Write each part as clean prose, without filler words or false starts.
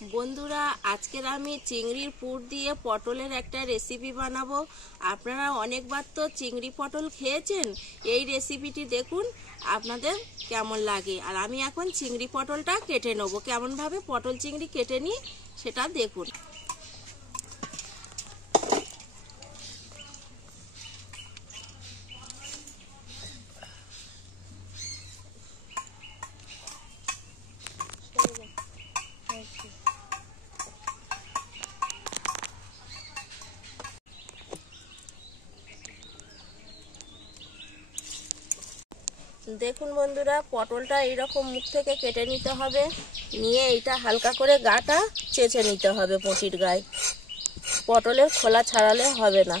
বন্ধুরা, আজকের আমি চিংড়ির পুর দিয়ে পটলের একটা রেসিপি বানাবো। আপনারা অনেকবার তো চিংড়ি পটল খেয়েছেন। এই রেসিপিটি দেখুন আপনাদের কেমন লাগে। আর আমি এখন চিংড়ি পটলটা কেটে নেব। কেমনভাবে পটল চিংড়ি কেটে নিই সেটা দেখুন। দেখুন বন্ধুরা, পটলটা এইরকম মুখ থেকে কেটে নিতে হবে। নিয়ে এইটা হালকা করে গাটা চেঁচে নিতে হবে পটির গায়ে। পটলের খোলা ছাড়ালে হবে না।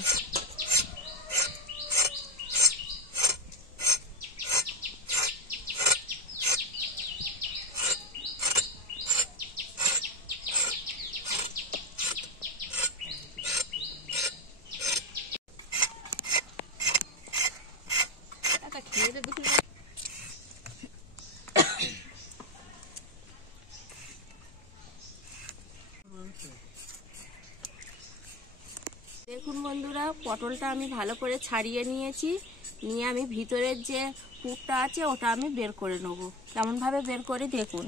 দেখুন বন্ধুরা, পটলটা আমি ভালো করে ছাড়িয়ে নিয়েছি। নিয়ে আমি ভিতরের যে পুরটা আছে ওটা আমি বের করে নেব। কেমনভাবে বের করি দেখুন।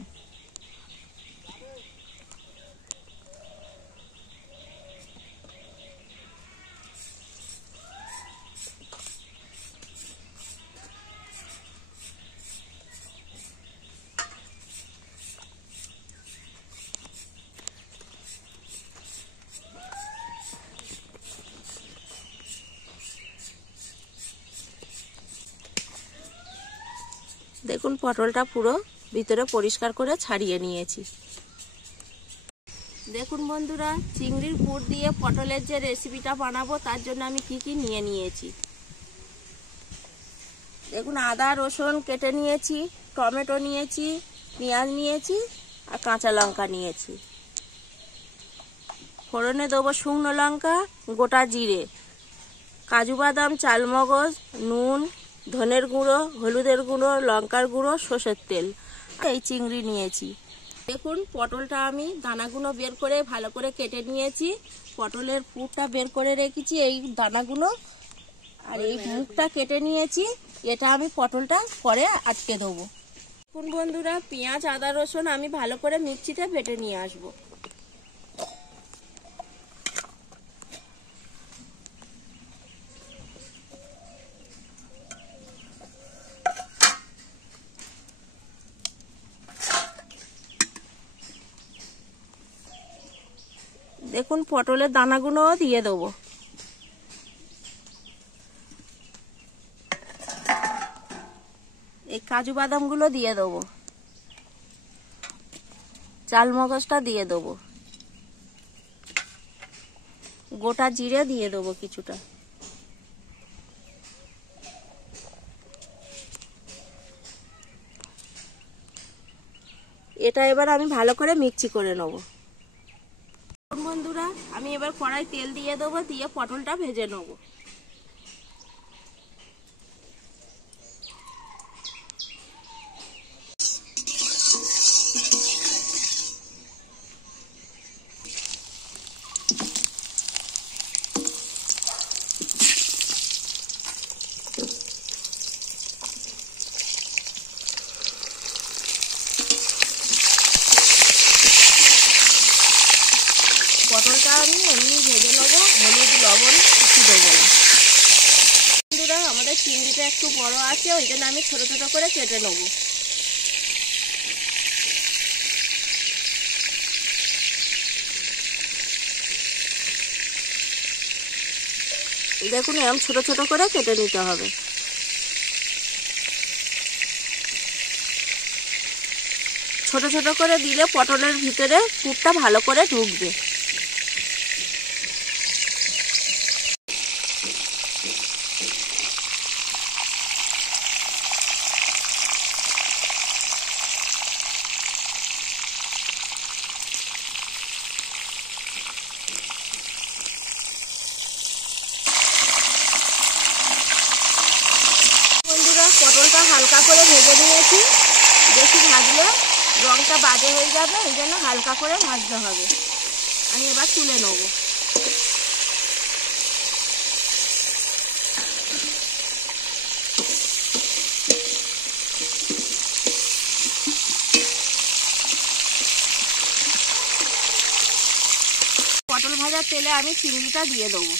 দেখুন পটলটা পুরো ভিতরে পরিষ্কার করে ছাড়িয়ে নিয়েছি। দেখুন বন্ধুরা, চিংড়ির পুর দিয়ে পটলের যে রেসিপিটা বানাবো তার জন্য আমি কি কি নিয়ে নিয়েছি দেখুন। আদা রসুন কেটে নিয়েছি, টমেটো নিয়েছি, পেঁয়াজ নিয়েছি আর কাঁচা লঙ্কা নিয়েছি। ফোড়নে দেবো শুকনো লঙ্কা, গোটা জিরে, কাজু বাদাম, চালমগজ, নুন, ধনের গুঁড়ো, হলুদের গুঁড়ো, লঙ্কার গুঁড়ো, সর্ষের তেল। এই চিংড়ি নিয়েছি। দেখুন পটলটা আমি দানাগুলো বের করে ভালো করে কেটে নিয়েছি। পটলের পুরটা বের করে রেখেছি এই দানাগুলো। আর এই মুখটা কেটে নিয়েছি। এটা আমি পটলটা পরে আটকে দেবো। দেখুন বন্ধুরা, পেঁয়াজ আদা রসুন আমি ভালো করে মিক্সিতে বেটে নিয়ে আসবো। দেখুন পটলের দানাগুলো দিয়ে দেবো। এই কাজু বাদামগুলো দিয়ে দেবো, চালমগজটা দিয়ে দেবো, গোটা জিরে দিয়ে দেবো কিছুটা। এটা এবার আমি ভালো করে মিক্সি করে নেব। বন্ধুরা, আমি এবার কড়াই তেল দিয়ে দেবো, দিয়ে পটলটা ভেজে নেব। পটলটা আমি এমনি ভেজে নেবো, হলুদ লবণ কিছু দেবো না। বন্ধুরা, আমাদের চিংড়িটা একটু বড় আছে, ওই জন্য আমি ছোট ছোট করে কেটে নেবো। দেখুন এরকম ছোট ছোট করে কেটে নিতে হবে। ছোট ছোট করে দিলে পটলের ভিতরে পুরটা ভালো করে ঢুকবে। পটলটা হালকা করে ভেজে নিয়েছি। বেশি ভাজলে রংটা বাজে হয়ে যাবে, এই জন্য হালকা করে ভাজতে হবে। আমি এবার তুলে নেব। পটল ভাজার তেলে আমি চিংড়িটা দিয়ে দেবো।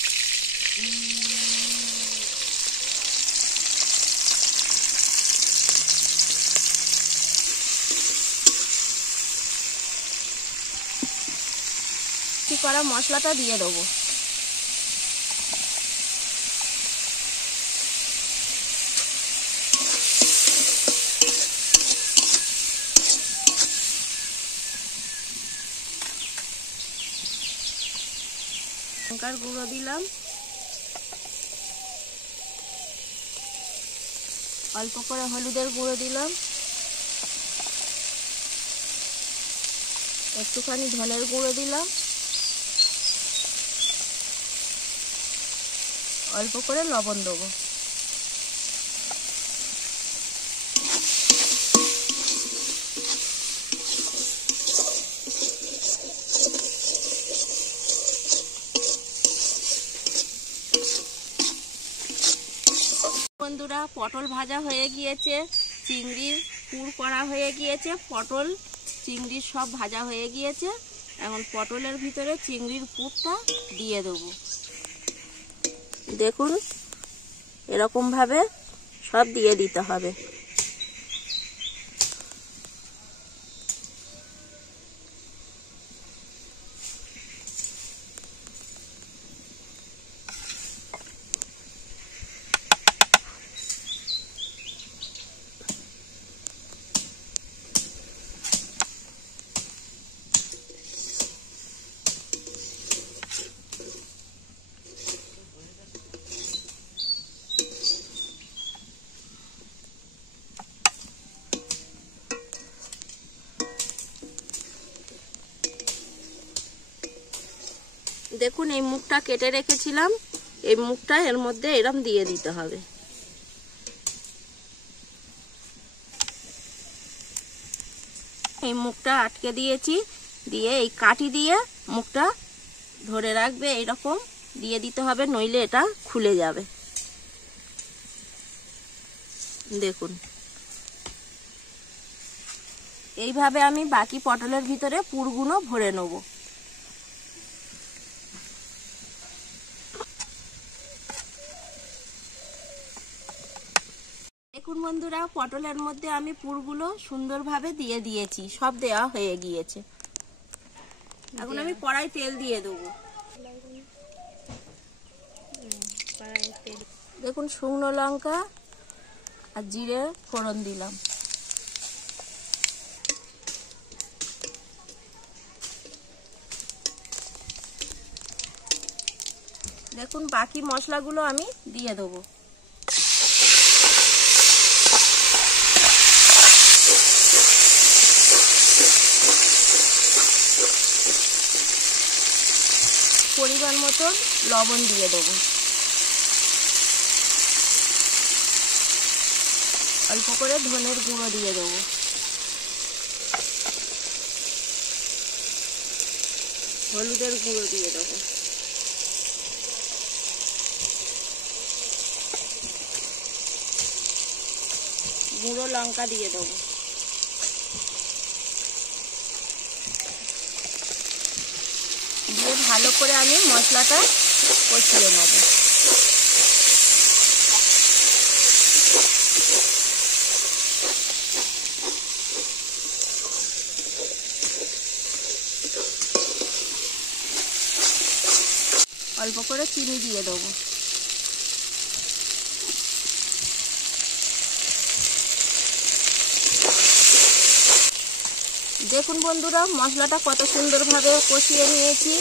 করা মশলাটা দিয়ে দেবো। লঙ্কার গুঁড়ো দিলাম, অল্প করে হলুদের গুঁড়ো দিলাম, একটুখানি ধনের গুঁড়ো দিলাম, অল্প করে লবণ দেবো। বন্ধুরা, পটল ভাজা হয়ে গিয়েছে, চিংড়ির পুর করা হয়ে গিয়েছে, পটল চিংড়ি সব ভাজা হয়ে গিয়েছে। এখন পটলের ভিতরে চিংড়ির পুরটা দিয়ে দেবো। দেখুন, এরকম ভাবে সব দিয়ে দিতে হবে। দেখুন, এই মুখটা কেটে রেখেছিলাম, এই মুখটা এর মধ্যে এরম দিয়ে দিতে হবে। এই মুখটা আটকে দিয়েছি, দিয়ে এই কাঠি দিয়ে মুখটা ধরে রাখবে, এইরকম দিয়ে দিতে হবে, নইলে এটা খুলে যাবে। দেখুন, এইভাবে আমি বাকি পটলের ভিতরে পুরগুলো ভরে নেব। দেখুন বন্ধুরা, পটলের মধ্যে আমি পুরগুলো সুন্দরভাবে দিয়ে দিয়েছি, সব দেওয়া হয়ে গিয়েছে। এখন আমি কড়াই তেল দিয়ে দেবো। দেখুন, শুকনো লঙ্কা আর জিরে ফোড়ন দিলাম। দেখুন, বাকি মশলাগুলো আমি দিয়ে দেবো। পরিমাণ মতো লবণ দিয়ে দেবো, অল্প করে ধনের গুঁড়ো দিয়ে দেবো, হলুদের গুঁড়ো দিয়ে দেবো, গুঁড়ো লঙ্কা দিয়ে দেবো, দিয়ে ভালো করে আমি মশলাটা কষিয়ে নেব। অল্প করে চিনি দিয়ে দেবো। দেখুন বন্ধুরা, মশলাটা কত সুন্দরভাবে কষিয়ে নিয়েছি,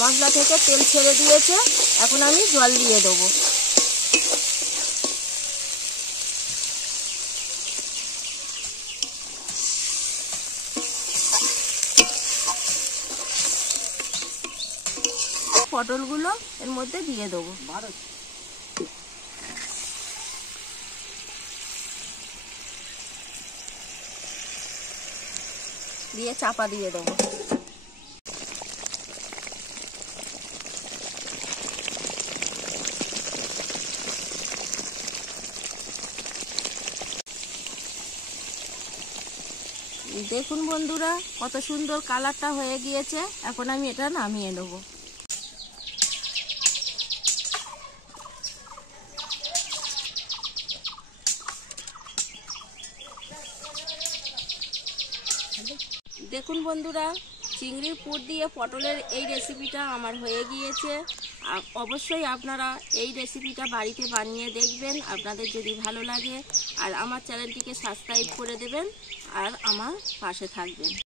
মশলা থেকে তেল ছেড়ে দিয়েছে। এখন আমি জল দিয়ে দেবো। পটলগুলো এর মধ্যে দিয়ে দেবো। দিয়ে চাপা দিয়ে দেবো। দেখুন বন্ধুরা, কত সুন্দর কালারটা হয়ে গিয়েছে। এখন আমি এটা নামিয়ে নেব। দেখুন বন্ধুরা, চিংড়ির পুর দিয়ে পটলের এই রেসিপিটা আমার হয়ে গিয়েছে। অবশ্যই আপনারা এই রেসিপিটা বাড়িতে বানিয়ে দেখবেন, আপনাদের যদি ভালো লাগে। আর আমার চ্যানেলটিকে সাবস্ক্রাইব করে দেবেন আর আমার পাশে থাকবেন।